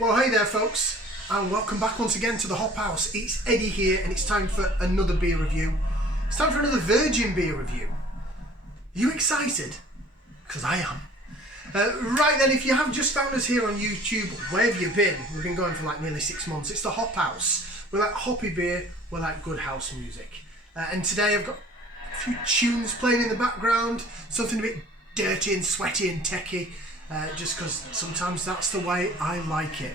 Well, hey there folks, and welcome back once again to the Hop House. It's Eddie here, and it's time for another beer review. It's time for another virgin beer review. Are you excited? Because I am. Right then, if you have just found us here on YouTube, where have you been? We've been going for like nearly 6 months. It's the Hop House. We like hoppy beer, we like good house music. And today I've got a few tunes playing in the background, something a bit dirty and sweaty and techie. Just because sometimes that's the way I like it.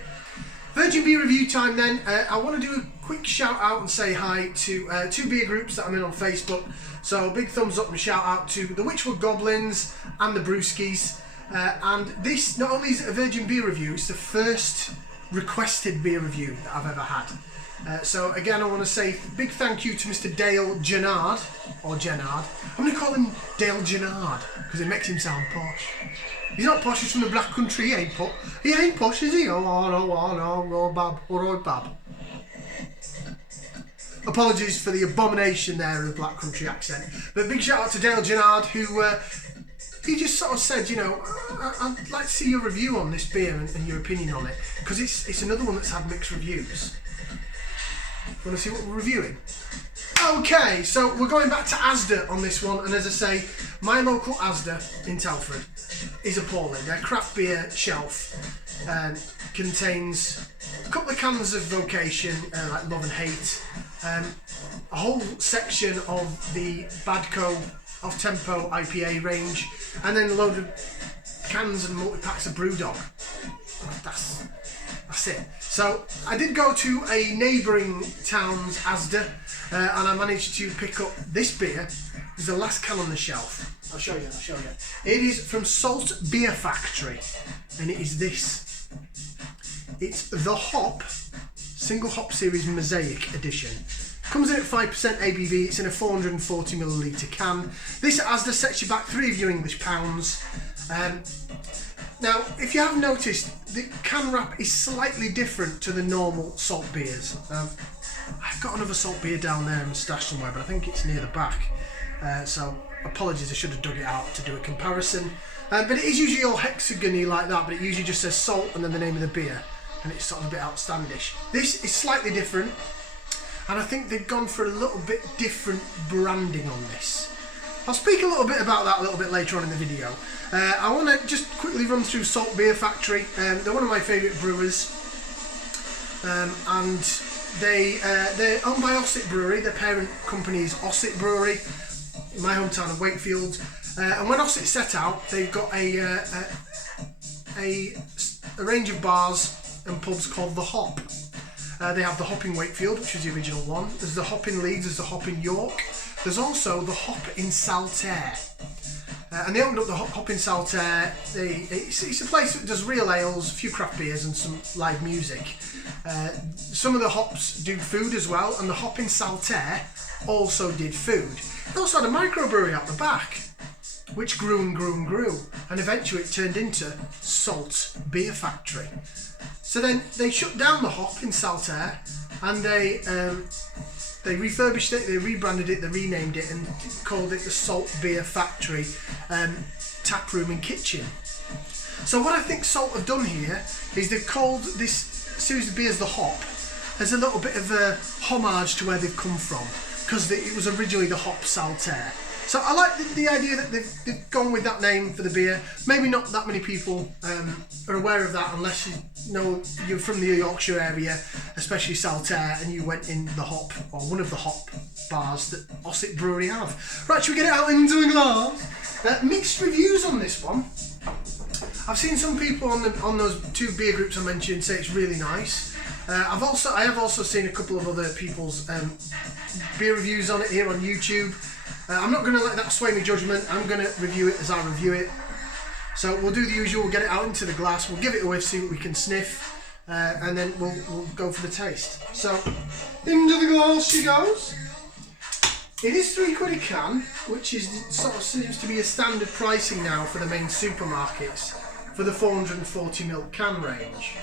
Virgin beer review time then. I want to do a quick shout out and say hi to two beer groups that I'm in on Facebook. So big thumbs up and shout out to the Witchwood Goblins and the Brewskis. And this not only is it a virgin beer review, it's the first requested beer review that I've ever had. So again, I want to say a big thank you to Mr. Dale Jennard, or Jennard. I'm going to call him Dale Jennard because it makes him sound posh. He's not posh, he's from the Black Country, he ain't posh. He ain't posh, is he? Oh no, bab, alright bab. Apologies for the abomination there of the Black Country accent. But big shout out to Dale Jennard, who he just sort of said, you know, I'd like to see your review on this beer and your opinion on it, because it's another one that's had mixed reviews. Want to see what we're reviewing? Okay, so we're going back to Asda on this one, and as I say, my local Asda in Telford is appalling. Their craft beer shelf contains a couple of cans of Vocation, like Love and Hate, a whole section of the Badco off-tempo IPA range, and then a load of cans and multi-packs of Brewdog. That's it. So I did go to a neighbouring town's Asda, and I managed to pick up this beer. It's the last can on the shelf. I'll show you. It is from Salt Beer Factory, and it is this. It's the Hop Single Hop Series Mosaic Edition. Comes in at 5% ABV. It's in a 440ml can. This at Asda sets you back £3 of your English pounds. Now, if you haven't noticed, the can wrap is slightly different to the normal salt beers. I've got another salt beer down there and stashed somewhere, but I think it's near the back. So apologies, I should have dug it out to do a comparison. But it is usually all hexagony like that, but it usually just says salt and then the name of the beer, and it's sort of a bit outstandish. This is slightly different, and I think they've gone for a little bit different branding on this. I'll speak a little bit about that a little bit later on in the video. I want to just quickly run through Salt Beer Factory. They're one of my favourite brewers, and they're owned by Ossett Brewery. Their parent company is Ossett Brewery, in my hometown of Wakefield. And when Ossett set out, they've got a range of bars and pubs called The Hop. They have the Hop in Wakefield, which was the original one. There's the Hop in Leeds, there's the Hop in York. There's also the Hop in Saltaire. And they opened up the Hop in Saltaire. It's a place that does real ales, a few craft beers and some live music. Some of the hops do food as well, and the Hop in Saltaire also did food. They also had a microbrewery out the back, which grew and grew and grew, and eventually it turned into Salt Beer Factory. So then they shut down the Hop in Saltaire, and they refurbished it, they rebranded it, they renamed it, and called it the Salt Beer Factory tap room and kitchen. So what I think Salt have done here is they've called this series of beers the Hop as a little bit of a homage to where they've come from, because it was originally the Hop Saltaire. So I like the idea that they've gone with that name for the beer. Maybe not that many people are aware of that unless you're from the Yorkshire area, especially Saltaire, and you went in the Hop, or one of the Hop bars that Ossett Brewery have. Right, should we get it out into a glass? Mixed reviews on this one. I've seen some people on those two beer groups I mentioned say it's really nice. I have also seen a couple of other people's beer reviews on it here on YouTube. I'm not going to let that sway my judgment. I'm going to review it as I review it. So we'll do the usual, we'll get it out into the glass, we'll give it a whiff, see what we can sniff, and then we'll go for the taste. So, into the glass she goes. It is £3 a can, which is sort of seems to be a standard pricing now for the main supermarkets for the 440ml can range.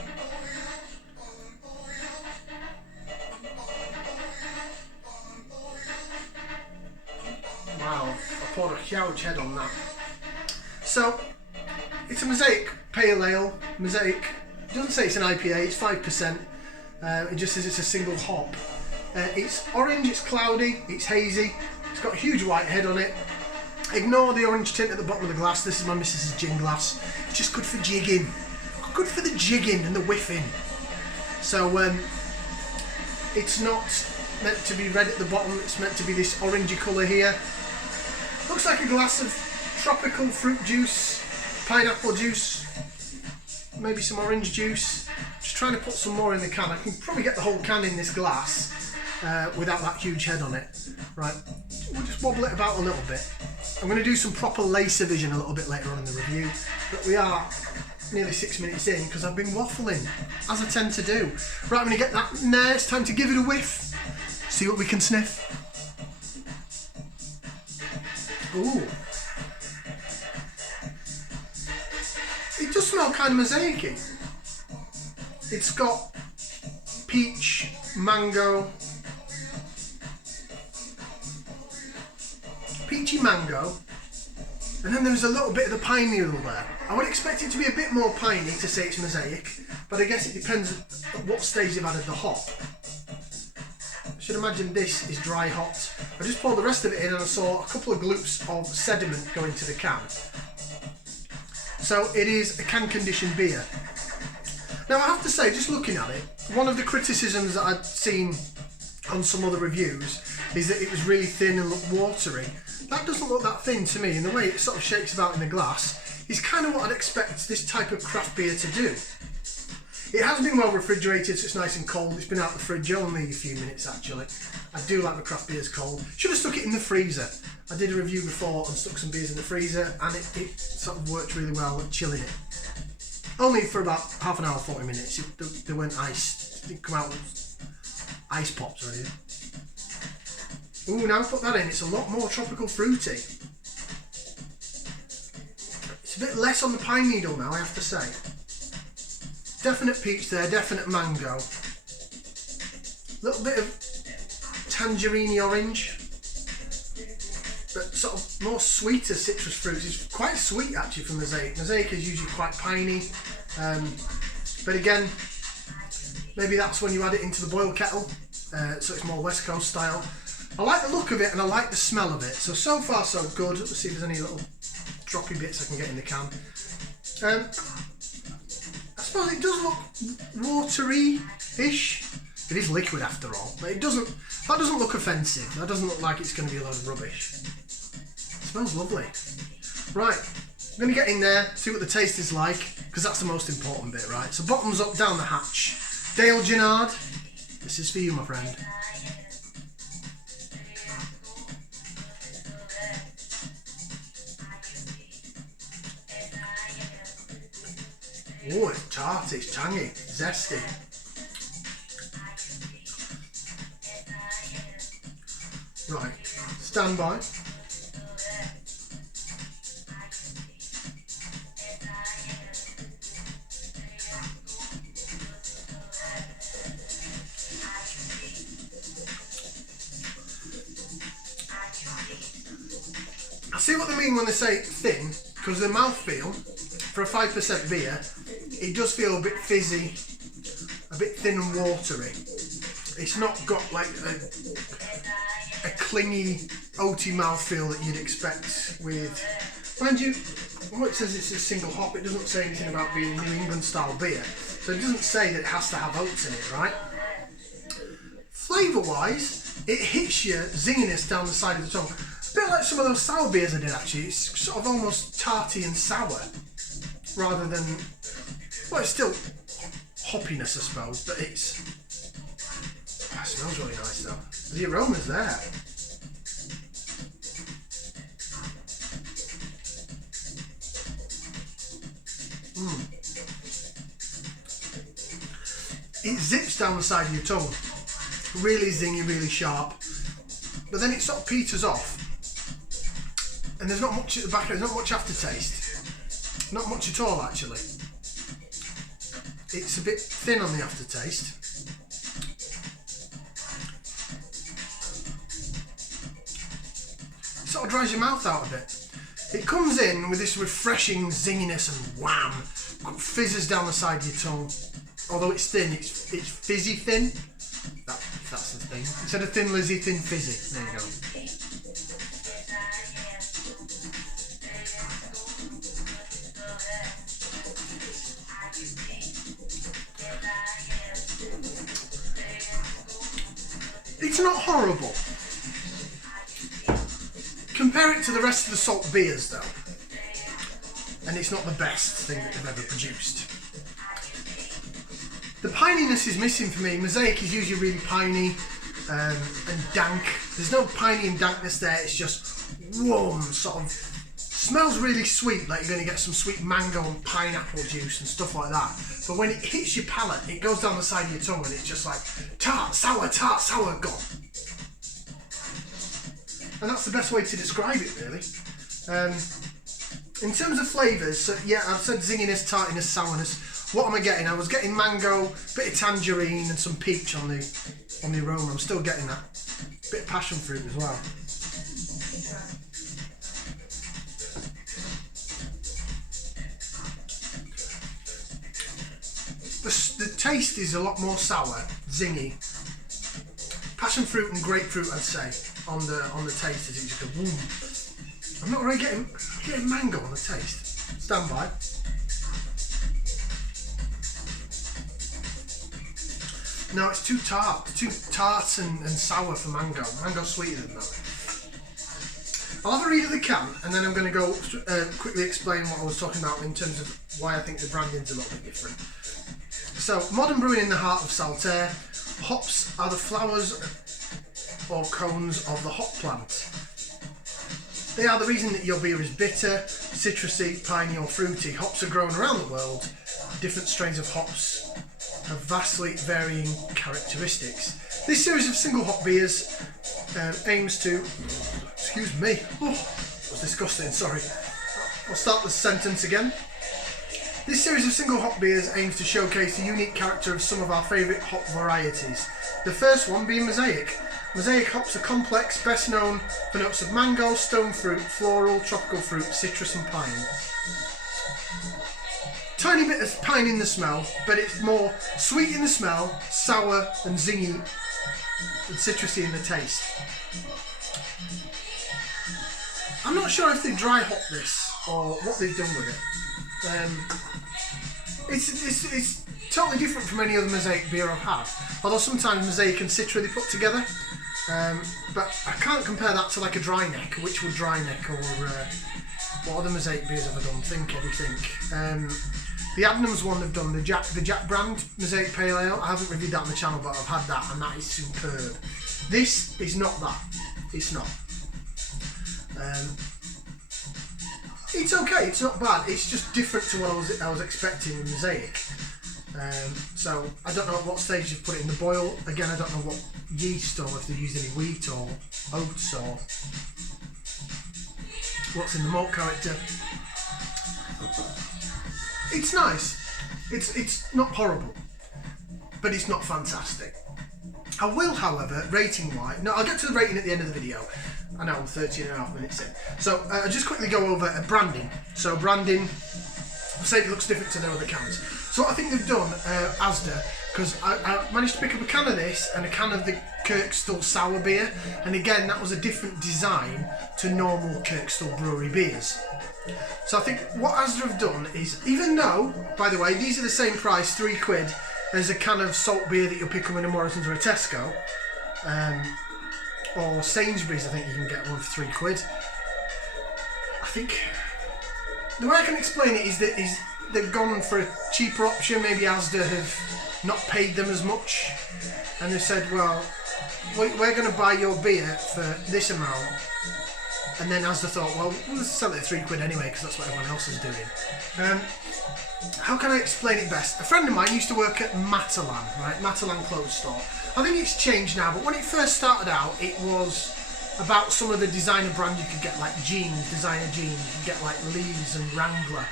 Wow, I poured a huge head on that. So, it's a Mosaic Pale Ale, Mosaic doesn't say it's an IPA, it's 5%. It just says it's a single hop. It's orange, it's cloudy, it's hazy, it's got a huge white head on it. Ignore the orange tint at the bottom of the glass. This is my missus's gin glass. It's just good for jigging. Good for the jigging and the whiffing. So it's not meant to be red at the bottom, it's meant to be this orangey colour here. Looks like a glass of tropical fruit juice, pineapple juice, maybe some orange juice. Just trying to put some more in the can. I can probably get the whole can in this glass without that huge head on it. Right, we'll just wobble it about a little bit. I'm going to do some proper laser vision a little bit later on in the review, but we are nearly 6 minutes in because I've been waffling, as I tend to do. Right, I'm going to get that in there. It's time to give it a whiff. See what we can sniff. Ooh. It does smell kind of mosaic-y. It's got peach, mango, peachy mango, and then there's a little bit of the pine needle there. I would expect it to be a bit more piney to say it's mosaic, but I guess it depends at what stage they've added the hop. I should imagine this is dry hopped. I just poured the rest of it in and I saw a couple of gloops of sediment going to the can. So it is a can conditioned beer. Now I have to say, just looking at it, one of the criticisms that I'd seen on some other reviews is that it was really thin and looked watery. That doesn't look that thin to me, and the way it sort of shakes about in the glass is kind of what I'd expect this type of craft beer to do. It has been well refrigerated, so it's nice and cold. It's been out of the fridge only a few minutes actually. I do like my craft beers cold. Should have stuck it in the freezer. I did a review before and stuck some beers in the freezer, and it sort of worked really well at chilling it. Only for about half an hour, 40 minutes. They weren't iced. It didn't come out with ice pops or anything. Ooh, now I put that in, it's a lot more tropical fruity. It's a bit less on the pine needle now, I have to say. Definite peach there, definite mango. Little bit of tangerine orange. But sort of more sweeter citrus fruits. It's quite sweet actually from Mosaic. Mosaic is usually quite piney. But again, maybe that's when you add it into the boil kettle. So it's more West Coast style. I like the look of it and I like the smell of it. So far so good. Let's see if there's any little droppy bits I can get in the can. I suppose it does look watery-ish. It is liquid after all, but that doesn't look offensive. That doesn't look like it's going to be a load of rubbish. It smells lovely. Right, I'm going to get in there, see what the taste is like, because that's the most important bit, right? So bottoms up, down the hatch. Dale Gennard, this is for you, my friend. Oh, it's tart, it's tangy, zesty. Right, stand by. I see what they mean when they say thin, because the mouthfeel for a 5% beer, it does feel a bit fizzy, a bit thin and watery. It's not got like a clingy, oaty mouthfeel that you'd expect with... Mind you, it says it's a single hop, it doesn't say anything about being New England style beer. So it doesn't say that it has to have oats in it, right? Flavour wise, it hits your zinginess down the side of the tongue. A bit like some of those sour beers I did actually. It's sort of almost tarty and sour rather than... Well, it's still hoppiness, I suppose, but it's... Oh, it smells really nice though. The aroma's there. It zips down the side of your tongue. Really zingy, really sharp. But then it sort of peters off. And there's not much at the back, there's not much aftertaste. Not much at all, actually. It's a bit thin on the aftertaste. It sort of dries your mouth out a bit. It comes in with this refreshing zinginess and wham, fizzes down the side of your tongue. Although it's thin, it's fizzy thin. That's the thing. Instead of thin Lizzy, thin fizzy. There you go. It's not horrible. Compare it to the rest of the salt beers though, and it's not the best thing that they've ever produced. The pininess is missing for me. Mosaic is usually really piney and dank. There's no piney and dankness there, it's just warm, sort of, smells really sweet, like you're going to get some sweet mango and pineapple juice and stuff like that. But when it hits your palate, it goes down the side of your tongue and it's just like tart, sour, gone. And that's the best way to describe it, really. In terms of flavours, so yeah, I've said zinginess, tartiness, sourness. What am I getting? I was getting mango, bit of tangerine and some peach on the aroma. I'm still getting that. Bit of passion fruit as well. The taste is a lot more sour, zingy. Passion fruit and grapefruit, I'd say, on the taste as it just goes, boom. I'm not really getting mango on the taste. Stand by. No, it's too tart. Too tart and sour for mango. Mango's sweeter than that. I'll have a read of the can and then I'm going to go quickly explain what I was talking about in terms of why I think the branding's a little bit different. So, modern brewing in the heart of Saltaire. Hops are the flowers or cones of the hop plant. They are the reason that your beer is bitter, citrusy, piney or fruity. Hops are grown around the world. Different strains of hops have vastly varying characteristics. This series of single hop beers aims to... Excuse me. Oh, that was disgusting, sorry. I'll start the sentence again. This series of single hop beers aims to showcase the unique character of some of our favourite hop varieties. The first one being Mosaic. Mosaic hops are complex, best known for notes of mango, stone fruit, floral, tropical fruit, citrus and pine. Tiny bit of pine in the smell, but it's more sweet in the smell, sour and zingy and citrusy in the taste. I'm not sure if they dry hop this or what they've done with it. It's totally different from any other Mosaic beer I've had. Although sometimes Mosaic and Citra they put together. But I can't compare that to like a dry neck, which would dry neck, or what other Mosaic beers have I done? Eddy, think. The Adnams one they've done, the Jack brand Mosaic Pale Ale. I haven't reviewed that on the channel, but I've had that and that is superb. This is not that. It's not. It's okay, it's not bad, it's just different to what I was expecting with Mosaic. So I don't know at what stage you've put it in the boil. Again, I don't know what yeast or if they've used any wheat or oats or what's in the malt character. It's nice. It's not horrible, but it's not fantastic. I will, however, rating-wise... No, I'll get to the rating at the end of the video. I know I'm 13.5 minutes in. So, I'll just quickly go over branding. So, branding, I say it looks different to the other cans. So, what I think they've done, Asda, because I managed to pick up a can of this and a can of the Kirkstall sour beer. And again, that was a different design to normal Kirkstall brewery beers. So, I think what Asda have done is, even though, by the way, these are the same price, £3, as a can of salt beer that you'll pick up in a Morrison's or a Tesco, or Sainsbury's. I think you can get one for £3. I think the way I can explain it is that they've gone for a cheaper option. Maybe Asda have not paid them as much, and they said, "Well, we're going to buy your beer for this amount." And then Asda thought, "Well, we'll sell it at £3 anyway because that's what everyone else is doing." How can I explain it best? A friend of mine used to work at Matalan, right? Matalan clothes store. I think it's changed now, but when it first started out, it was about some of the designer brand you could get, like jeans, designer jeans. You could get like Lees and Wrangler.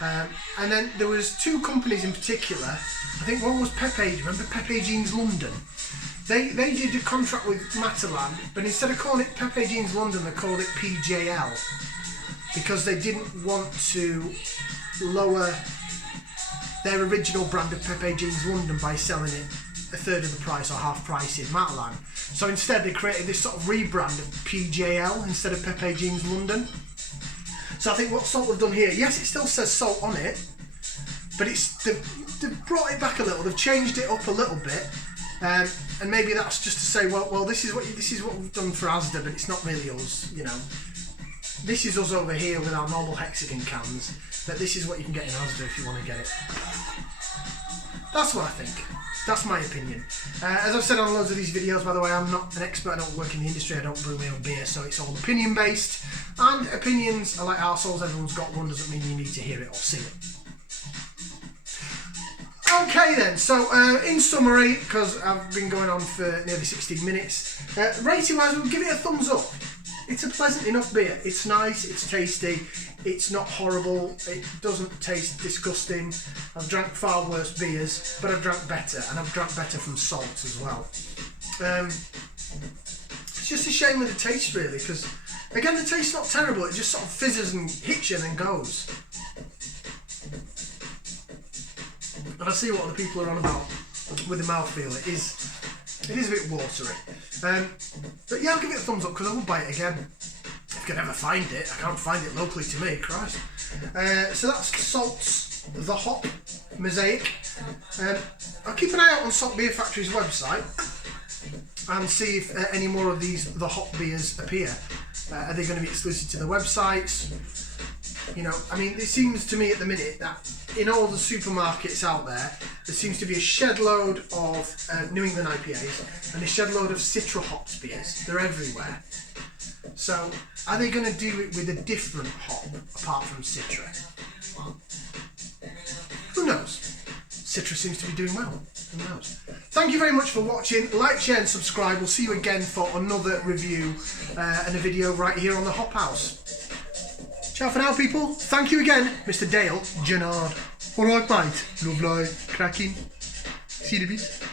And then there was two companies in particular. I think one was Pepe. Remember Pepe Jeans London? They did a contract with Matalan, but instead of calling it Pepe Jeans London, they called it PJL because they didn't want to lower their original brand of Pepe Jeans London by selling it a third of the price or half price in Matalan. So instead they created this sort of rebrand of PJL instead of Pepe Jeans London. So I think what Salt have done here, yes, it still says Salt on it, but they've brought it back a little. They've changed it up a little bit, and maybe that's just to say, well, this is what we've done for Asda, but it's not really us, you know. This is us over here with our normal hexagon cans. But this is what you can get in Asda if you want to get it. That's what I think. That's my opinion. As I've said on loads of these videos, by the way, I'm not an expert. I don't work in the industry. I don't brew my own beer, so it's all opinion based. And opinions are like arseholes. Everyone's got one. Doesn't mean you need to hear it or see it. Okay then, so in summary, because I've been going on for nearly 16 minutes, rating wise, we'll give it a thumbs up. It's a pleasant enough beer. It's nice, it's tasty, it's not horrible, it doesn't taste disgusting. I've drank far worse beers, but I've drank better, and I've drank better from Salt as well. It's just a shame with the taste really, because again the taste's not terrible, it just sort of fizzes and hits you and then goes. And I see what other people are on about with the mouthfeel. It is a bit watery. But yeah, I'll give it a thumbs up because I will buy it again. If I can ever find it. I can't find it locally to me, Christ. So that's Salt's The Hop Mosaic. I'll keep an eye out on Salt Beer Factory's website and see if any more of these The Hop beers appear. Are they going to be exclusive to the websites? You know, I mean, it seems to me at the minute that in all the supermarkets out there, there seems to be a shed load of New England IPAs and a shed load of Citra hops beers. They're everywhere. So, are they going to do it with a different hop apart from Citra? Who knows? Citra seems to be doing well. Who knows? Thank you very much for watching. Like, share and subscribe. We'll see you again for another review and a video right here on the Hop House. Ciao for now, people. Thank you again, Mr. Dale Gennard. Alright, mate. Lovely. Cracking. See you in a bit.